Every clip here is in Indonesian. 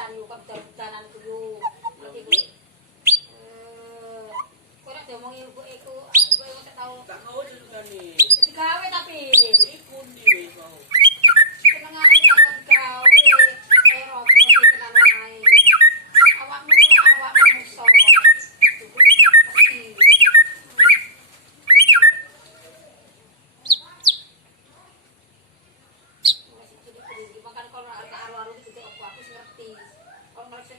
pisan yo kok dalan kuwi. Ngerti kowe? Kowe nek diomongi ibuke iku, ibuke kok tau. Tak gawe dilungane. Digawe tapi. Iku ndi wis mau. Senengane tak digawe. Kaya robo tenan wae. Awakmu kok awakmu muso. Pasti. Makan kalau aru-aru itu aku ngerti. Kalau ngerti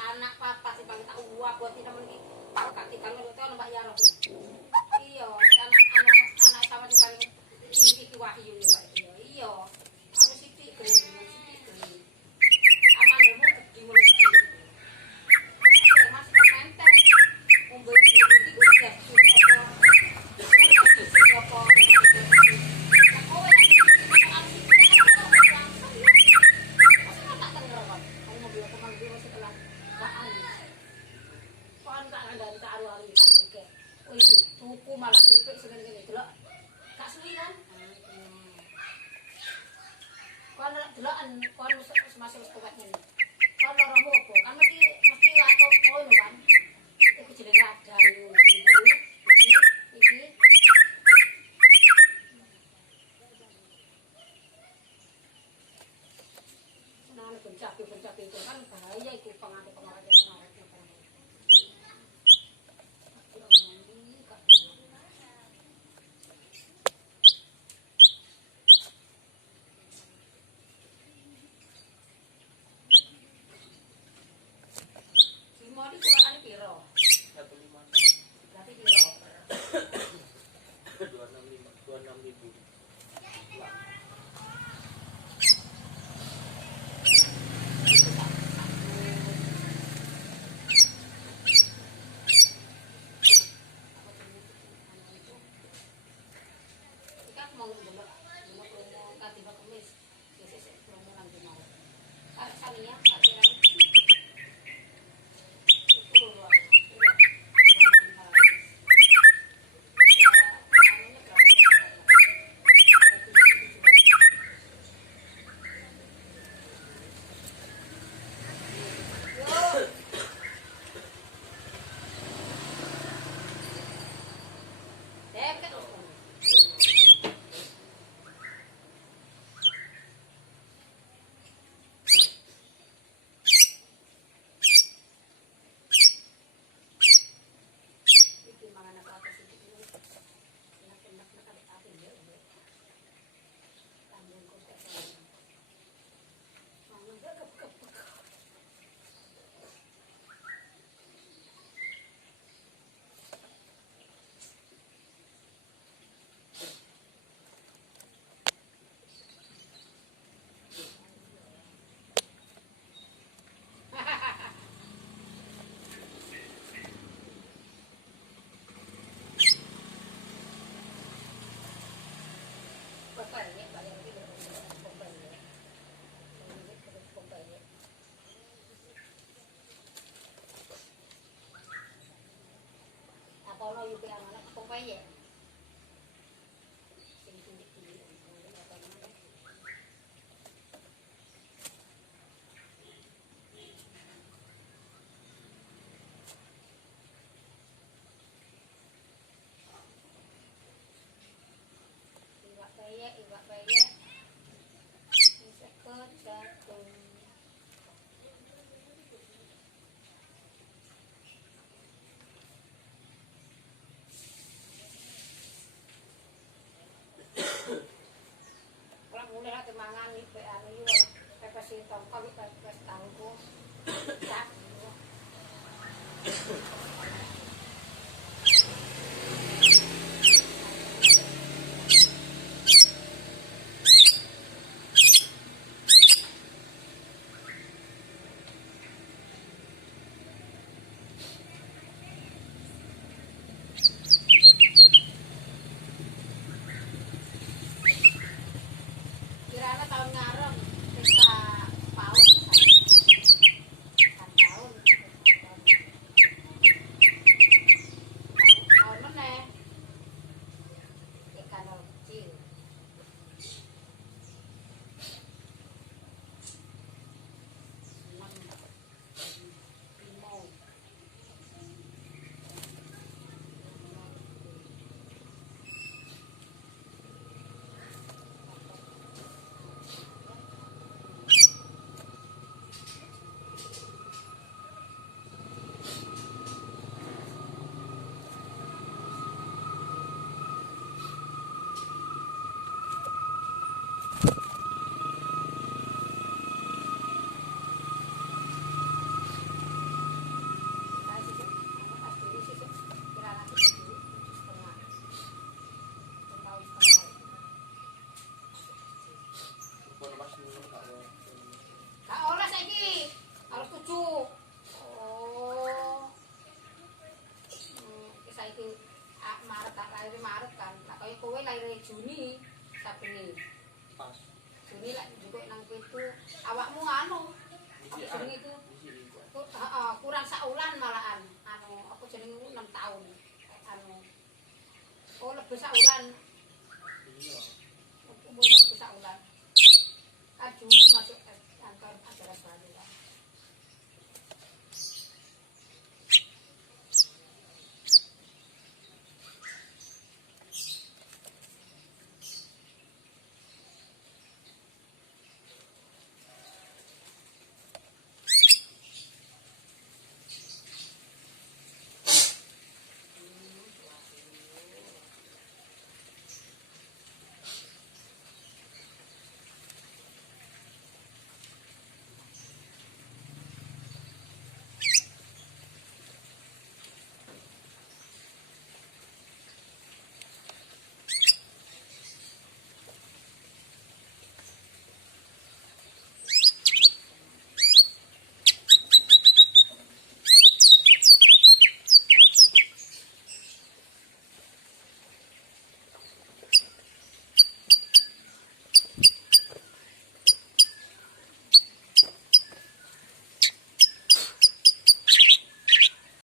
anak papa sih paling tak uap buat tidak mending. Kalau kaki kalau itu Mbak Yaro. Iya, anak sama sing paling iki wahyu ya Mbak. Iya. Anu sithik gering-gering sithik gering. Amanmu gede mulai sithik. Mas komentar. Umbo iki udah tuku malah klipik segini-gini delok gak suwi kan kon delokan kon masih wis kuat ngene kon loro opo kan mesti latok kono kan iki jenenge radang iki nah bencak itu kan bahaya iku pengaruh-pengaruh Mori kurangane piro? 156. Berarti piro? 26.000. Ikan mau delok promo katiba kemis. Sesuk promo nang mau. Arek saminya, arek ono yo pe anak pokoke sing cilik-cilik iwak peyek bisa kecatung mulai hati mangan ipe anu yo pepes tongkol pepes tangku sak tahun ngarep pesta PAUD kan tahun iku awakmu anu apa Bisi jenenge iku bisi ribuan. kurang saulan malahan anu apa jenenge 6 tahun anu oh lebih saulan